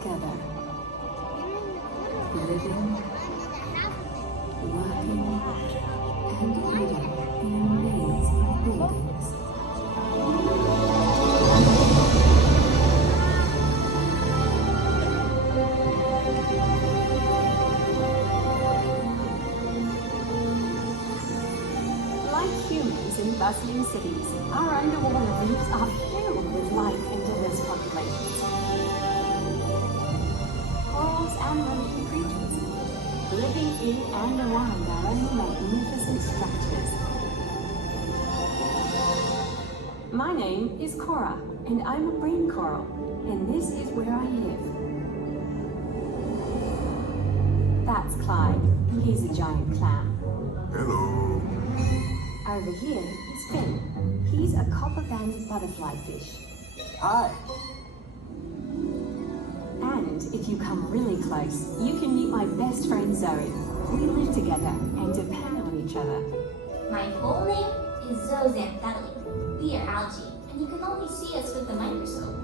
together, living, working, and eating in a maze of buildings. Like humans in bustling cities, our underwater reefs are filled with life and diverse populations. Corals and marine creatures, living in and around our own magnificent structures. My name is Cora, and I'm a brain coral, and this is where I live. That's Clyde. He's a giant clam. Hello. Over here is Finn. He's a copper-banded butterfly fish. Hi. And if you come really close, you can meet my best friend Zoe. We live together and depend on each other. My full name is Zooxanthellae. We are algae, and you can only see us with the microscope.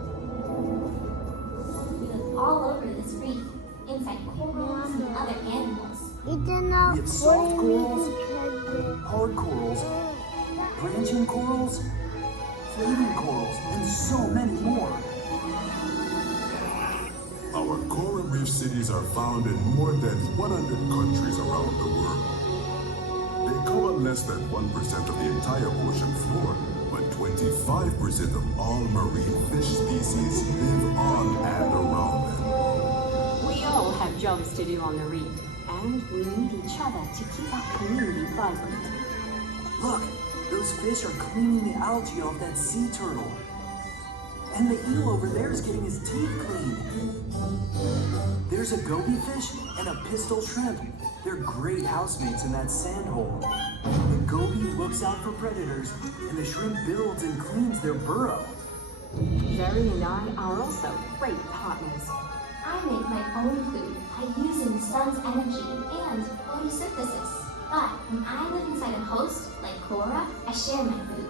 We live all over this reef, inside corals and other animals. We have soft corals, hard corals, branching corals, floating corals, and so many more. Our coral reef cities are found in more than 100 countries around the world. They cover less than 1% of the entire ocean floor, but 25% of all marine fish species live on and around them. We all have jobs to do on the reef, and we need each other to keep our community vibrant. Look, those fish are cleaning the algae off that sea turtle. And the eel over there is getting his teeth cleaned. There's a goby fish and a pistol shrimp. They're great housemates in that sand hole. The goby looks out for predators, and the shrimp builds and cleans their burrow. Zoe and I are also great partners. I make my own food by using the sun's energy and photosynthesis. But when I live inside a host, like Cora, I share my food.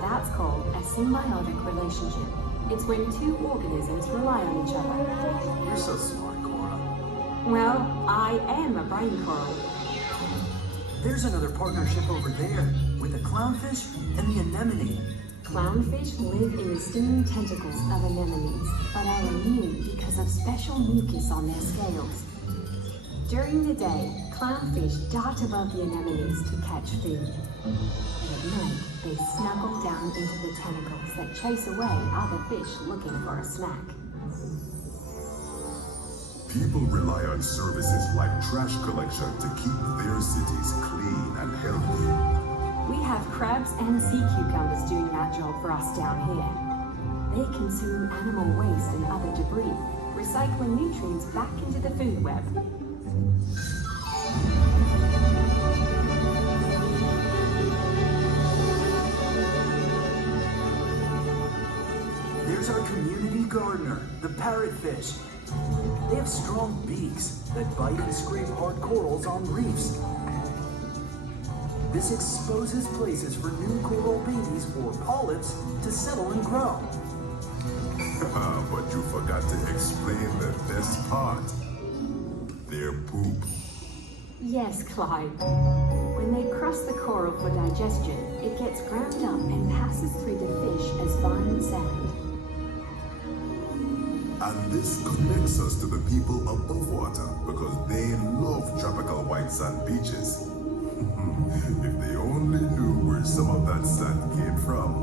That's called a symbiotic relationship. It's when two organisms rely on each other. You're so smart, Cora. Well, I am a brain coral. There's another partnership over there with the clownfish and the anemone. Clownfish live in the stinging tentacles of anemones, but are immune because of special mucus on their scales. During the day, clownfish dart above the anemones to catch food. At night, they snuggle down into the tentacles that chase away other fish looking for a snack. People rely on services like trash collection to keep their cities clean and healthy. We have crabs and sea cucumbers doing that job for us down here. They consume animal waste and other debris, recycling nutrients back into the food web. There's our community gardener, the parrotfish. They have strong beaks that bite and scrape hard corals on reefs. This exposes places for new coral babies or polyps to settle and grow. But you forgot to explain the best part. Their poop. Yes, Clyde. When they cross the coral for digestion, it gets ground up and passes through the fish as fine sand. And this connects us to the people above water because they love tropical white sand beaches. If they only knew where some of that sand came from.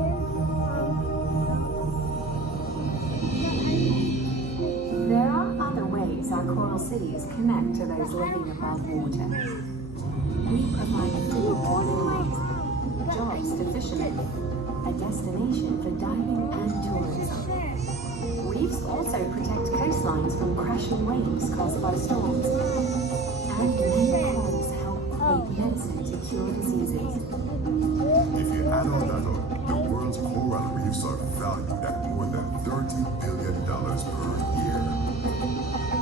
There are other ways our coral cities connect to those living above water. We provide food to locals, jobs to fishermen, a destination for diving and tourism. Reefs also protect coastlines from crashing waves caused by storms. And many corals help create medicine to cure diseases. If you add all that up, the world's coral reefs are valued at more than $30 billion per year.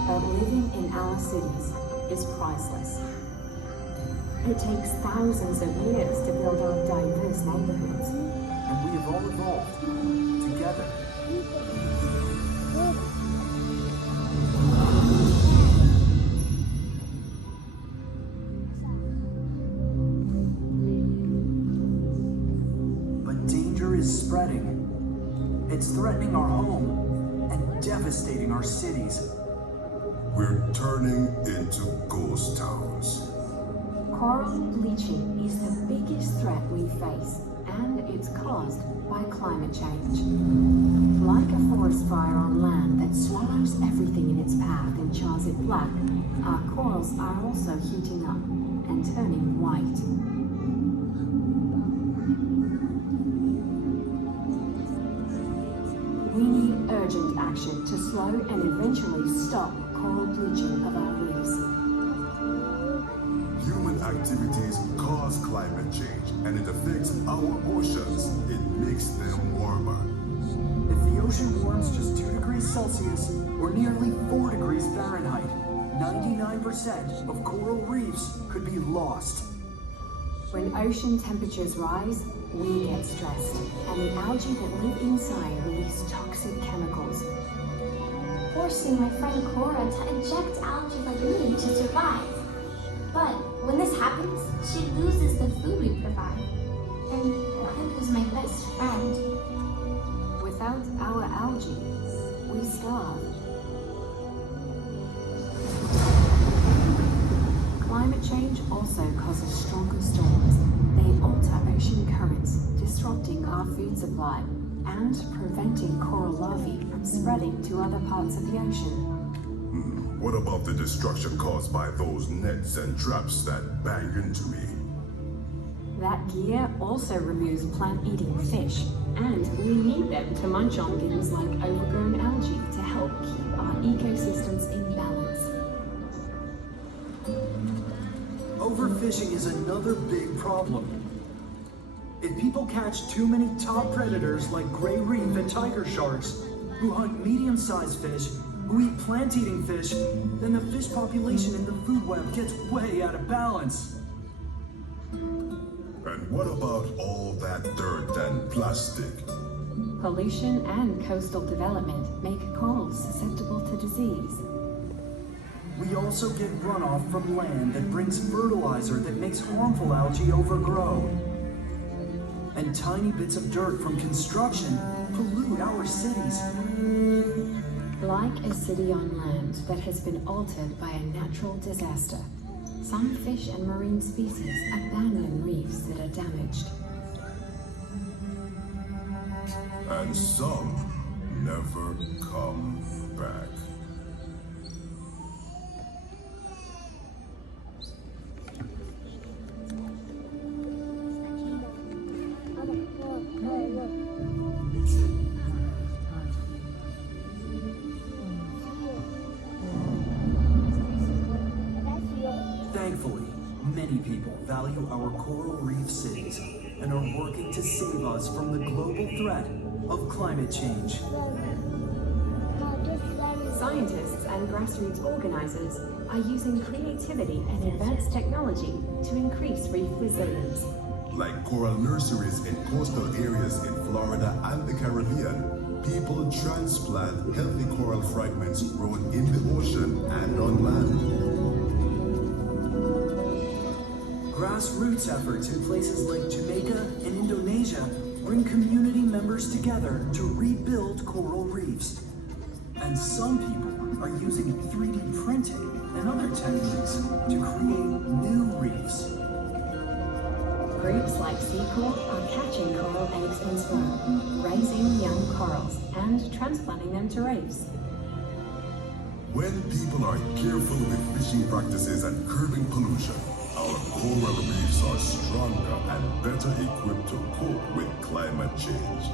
But living in our cities is priceless. It takes thousands of years to build our diverse neighborhoods. And we have all evolved together. It's threatening our home and devastating our cities. We're turning into ghost towns. Coral bleaching is the biggest threat we face, and it's caused by climate change. Like a forest fire on land that swallows everything in its path and chars it black, our corals are also heating up and turning white. We need urgent action to slow and eventually stop coral bleaching of our reefs. Human activities cause climate change, and it affects our oceans. It makes them warmer. If the ocean warms just 2 degrees Celsius or nearly 4 degrees Fahrenheit, 99% of coral reefs could be lost. When ocean temperatures rise, we get stressed, and the algae that live inside release toxic chemicals. Forcing my friend Cora to eject algae like me to survive. But when this happens, she loses the food we provide. And who's my best friend? Without our algae, we starve. Climate change also causes stronger storms. They alter ocean currents, disrupting our food supply and preventing coral larvae from spreading to other parts of the ocean. What about the destruction caused by those nets and traps that bang into me? That gear also removes plant-eating fish, and we need them to munch on things like overgrown algae to help keep our ecosystems in balance. Overfishing is another big problem. If people catch too many top predators like gray reef and tiger sharks, who hunt medium-sized fish, who eat plant-eating fish, then the fish population in the food web gets way out of balance. And what about all that dirt and plastic? Pollution and coastal development make corals susceptible to disease. We also get runoff from land that brings fertilizer that makes harmful algae overgrow. And tiny bits of dirt from construction pollute our cities. Like a city on land that has been altered by a natural disaster, some fish and marine species abandon reefs that are damaged. And some never come back. Thankfully, many people value our coral reef cities and are working to save us from the global threat of climate change. Scientists and grassroots organizers are using creativity and advanced technology to increase reef resilience. Like coral nurseries in coastal areas in Florida and the Caribbean, people transplant healthy coral fragments grown in the ocean and on land. Grassroots efforts in places like Jamaica and Indonesia bring community members together to rebuild coral reefs. And some people are using 3D printing and other techniques to create new reefs. Groups like Seacorp are catching coral eggs in sperm, raising young corals, and transplanting them to reefs. When people are careful with fishing practices and curbing pollution, our coral reefs are stronger and better equipped to cope with climate change.